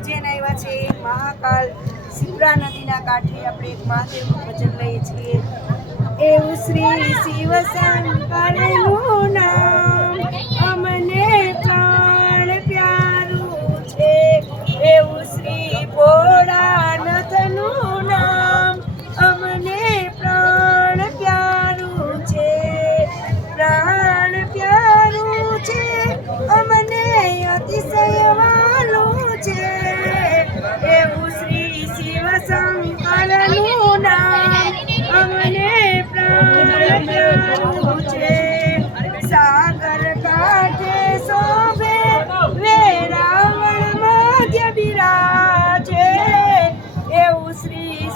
ઉજ્જૈન આવ્યા છે, મહાકાલ, શિપ્રા નદીના કાંઠે આપણે એક મહાદેવનું ભજન લઈએ છીએ. એવું શ્રી શિવ શંકર નામ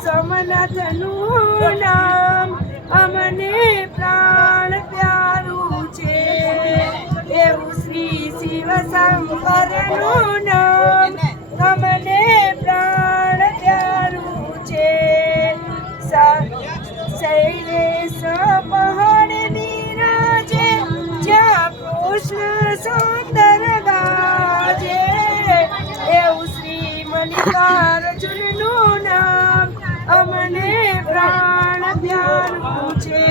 સોમનાથનું નામ અમને પ્રાણ પ્યારું છે. એવું શ્રી શિવ શંકરનું નામ અમને પ્રાણ પ્યારું છે. શૈલેષ મલ્લિકાર્જુનનું નામ અમને પ્રાણ ધ્યાન છે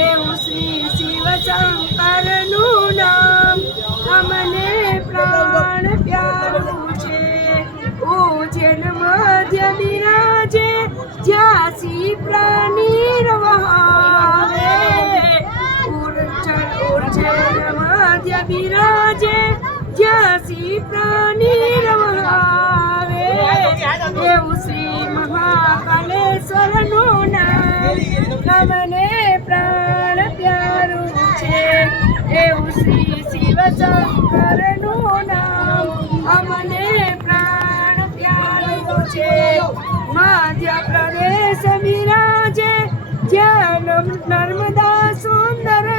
એવું શ્રી શિવ શંકરનું અમને પ્રાણ પ્યારું છે. એવું શ્રી શિવ શંકરનું નામ અમને પ્રાણ પ્યારું છે. મધ્ય પ્રદેશ વિરાજે જ્યાં નર્મ- નર્મદા સુંદર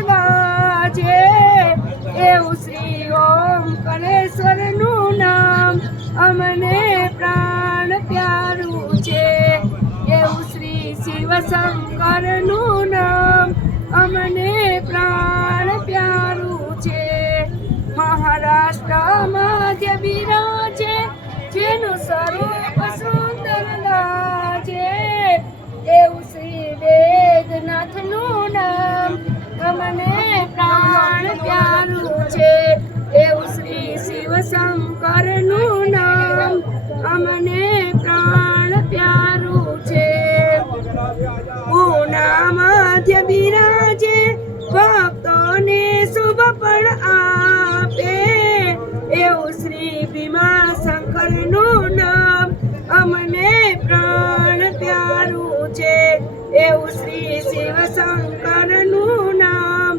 પ્રાણ પ્યારું છે. મહારાષ્ટ્ર મધ્ય બિરાજે, જેનું સ્વરૂપ સુંદર લાજે. એવું શ્રી વેદનાથનું નામ અમને પ્રાણ પ્યારું છે. એવું શ્રી શિવ શંકરનું નામ અમને પ્રાણ પ્યારું છે. પૂના મધ્ય બિરાજે એવું શ્રી શિવ શંકરનું નામ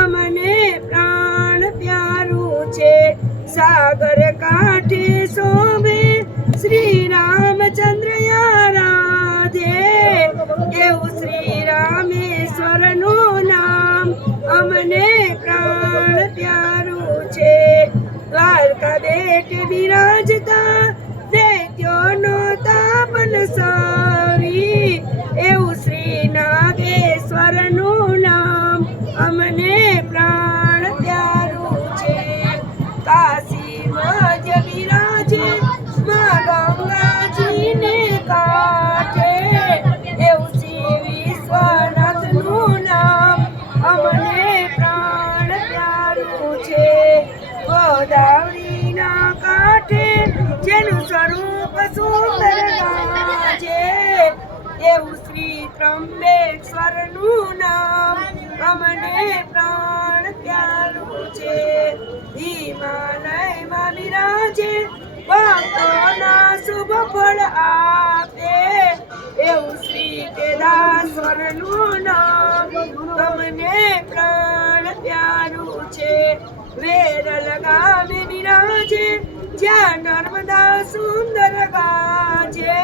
અમને પ્રાણ પ્યારું છે. સાગર કાંઠે શોભે શ્રી રામચંદ્ર રાધે દેવ શ્રી રામેશ્વરનું નામ અમને પ્રાણ પ્યારું છે. દ્વારકા બેટ બિરાજતા સુંદર ગાજે એવું શ્રી ત્રંબેશ્વરનું નામ અમને પ્રાણ પ્યારું છે. હિમાલયમાં બિરાજે, ભક્તોના શુભ ફળ આપે. એવું શ્રી કેદાશ્વરનું નામ અમને પ્રાણ પ્યારું છે. વેરલ ગામે બિરાજે જ્યાં નર્મદા સુંદર ગાજે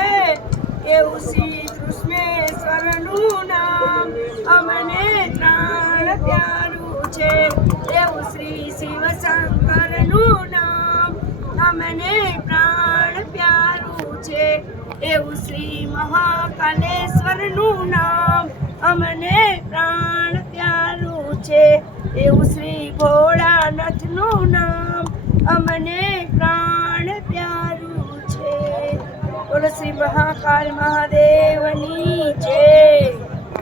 એવું શ્રી કૃષ્ણેશ્વરનું નામ અમને પ્રાણ પ્યારું છે. એવું શ્રી શિવશંકરનું નામ અમને પ્રાણ પ્યારું છે. એવું શ્રી મહાકાલેશ્વરનું નામ અમને પ્રાણ પ્યારું છે. એવું શ્રી ભોળાનાથનું નામ અમને શ્રી મહાકાલ મહાદેવની જય